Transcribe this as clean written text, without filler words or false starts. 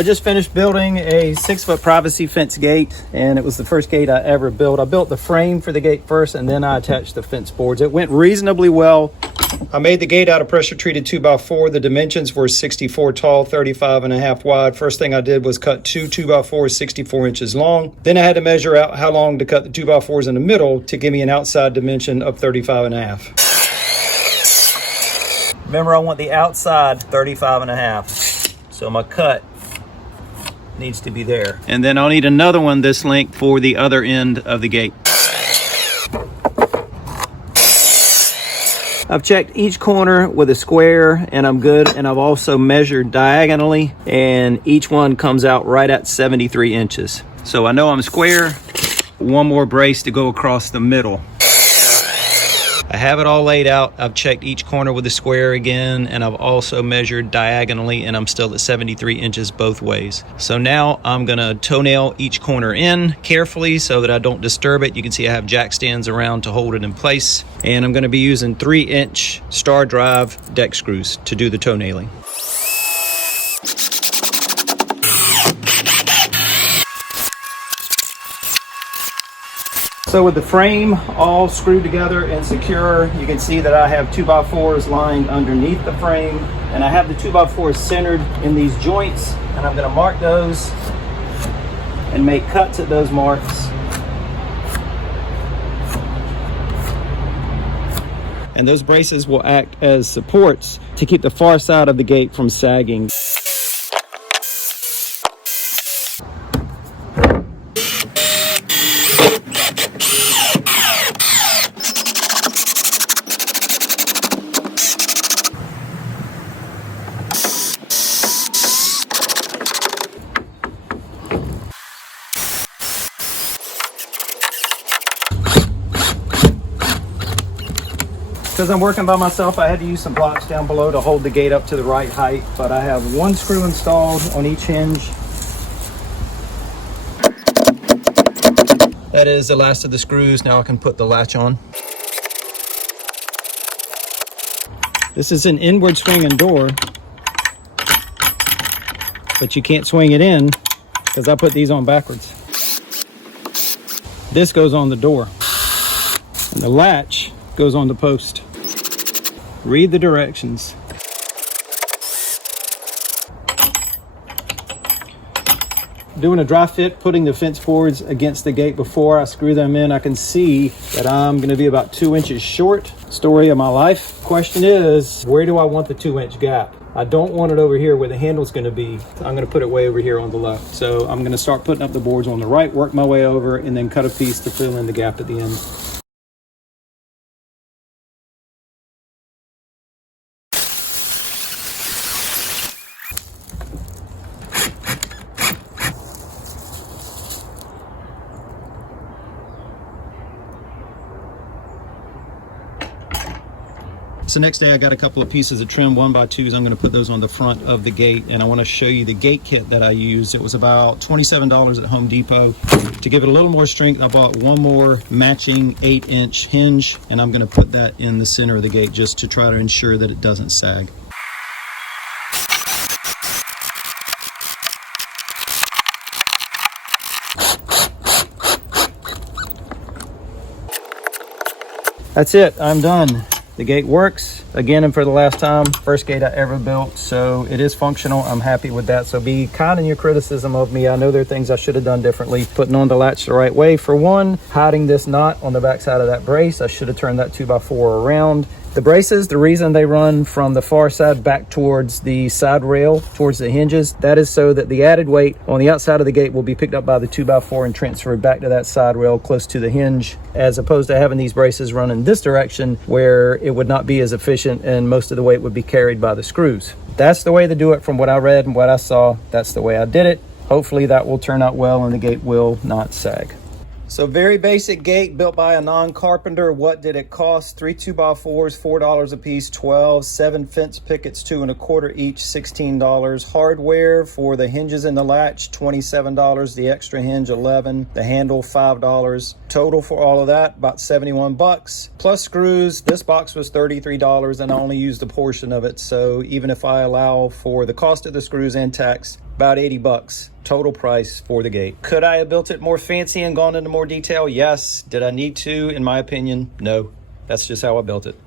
I just finished building a 6-foot privacy fence gate, and it was the first gate I ever built. I built the frame for the gate first, and then I attached the fence boards. It went reasonably well. I made the gate out of pressure treated 2x4. The dimensions were 64 tall, 35.5 wide. First thing I did was cut two 2x4s 64 inches long. Then I had to measure out how long to cut the 2x4s in the middle to give me an outside dimension of 35.5. Remember, I want the outside 35.5. So my cut needs to be there. And then I'll need another one this length for the other end of the gate. I've checked each corner with a square and I'm good, and I've also measured diagonally, and each one comes out right at 73 inches. So I know I'm square. One more brace to go across the middle. I have it all laid out. I've checked each corner with a square again, and I've also measured diagonally, and I'm still at 73 inches both ways. So now I'm gonna toenail each corner in carefully so that I don't disturb it. You can see I have jack stands around to hold it in place, and I'm gonna be using 3-inch star drive deck screws to do the toenailing. So with the frame all screwed together and secure, you can see that I have 2x4s lying underneath the frame, and I have the 2x4s centered in these joints, and I'm going to mark those and make cuts at those marks. And those braces will act as supports to keep the far side of the gate from sagging. Because I'm working by myself, I had to use some blocks down below to hold the gate up to the right height, but I have one screw installed on each hinge. That is the last of the screws. Now I can put the latch on. This is an inward swinging door, but you can't swing it in because I put these on backwards. This goes on the door, and the latch goes on the post. Read the directions. Doing a dry fit, putting the fence boards against the gate before I screw them in, I can see that I'm going to be about 2 inches short. Story of my life. Question is, where do I want the 2-inch gap? I don't want it over here where the handle's going to be. I'm going to put it way over here on the left. So I'm going to start putting up the boards on the right, work my way over, and then cut a piece to fill in the gap at the end. So next day I got a couple of pieces of trim 1x2s. I'm going to put those on the front of the gate, and I want to show you the gate kit that I used. It was about $27 at Home Depot. To give it a little more strength, I bought one more matching 8-inch hinge, and I'm going to put that in the center of the gate just to try to ensure that it doesn't sag. That's it, I'm done. The gate works again, and for the last time, first gate I ever built, so it is functional. I'm happy with that. So be kind in your criticism of me. I know there are things I should have done differently. Putting on the latch the right way, for one. Hiding this knot on the back side of that brace, I should have turned that 2x4 around. The braces, the reason they run from the far side back towards the side rail, towards the hinges, that is so that the added weight on the outside of the gate will be picked up by the 2x4 and transferred back to that side rail close to the hinge, as opposed to having these braces run in this direction where it would not be as efficient and most of the weight would be carried by the screws. That's the way to do it. From what I read and what I saw, that's the way I did it. Hopefully that will turn out well and the gate will not sag. So very basic gate built by a non-carpenter. What did it cost? 3 2x4s, $4 a piece, 12, 7 fence pickets, 2 1/4 each, $16. Hardware for the hinges and the latch, $27. The extra hinge, $11. The handle, $5. Total for all of that, about $71. Plus screws, this box was $33 and I only used a portion of it. So even if I allow for the cost of the screws and tax, about 80 bucks total price for the gate. Could I have built it more fancy and gone into more detail? Yes. Did I need to? In my opinion, no. That's just how I built it.